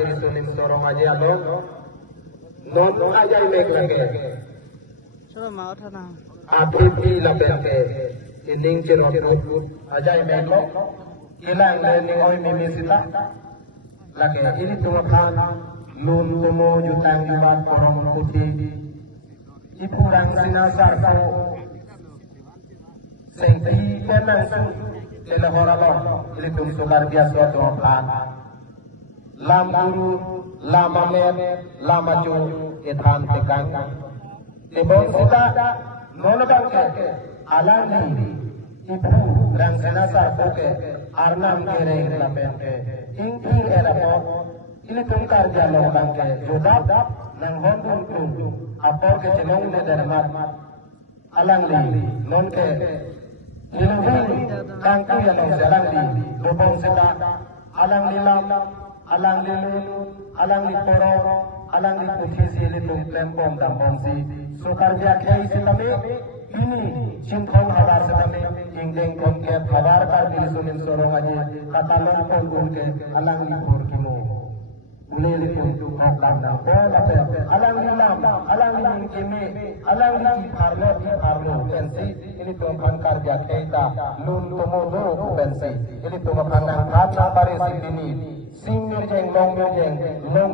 diri sunim sorong aja lo non aja mek lage Coba mau thana. api laben ke ining cirot aja mek lo ilang le ni oi mimi sita lage ini tuma khan lun tumo jutang jibat korong putih ipurang sinasar ko sengti kenang su tela horalo ini tum sukar biasa tuma khan lam guru lama mer lama ju ethan tekang tebon sita nono bangke alani ibu rang sinasar ko ke arnam kere lapen ke ingki erapo ini tungkar jalo bangke jodap nang hondun tu apor ke cenong ne dermat alang li non ke ilung kangku yang jalan di lubong sita alang lilam alang lilu alang li poro alang li puthi sili tum lempom dan pomsi sukar dia kei sitame ini cinthon habar sitame ingdeng kom ke habar kar diri sunin sorong aje kata lempom unke alang li por kimo ulili puntu kokam na pon ape alang lilam alang li kime alang li parlo pensi ini tuan karja keita lun tomodo pensi ini tuan panang kata pare sini sing mirjeng long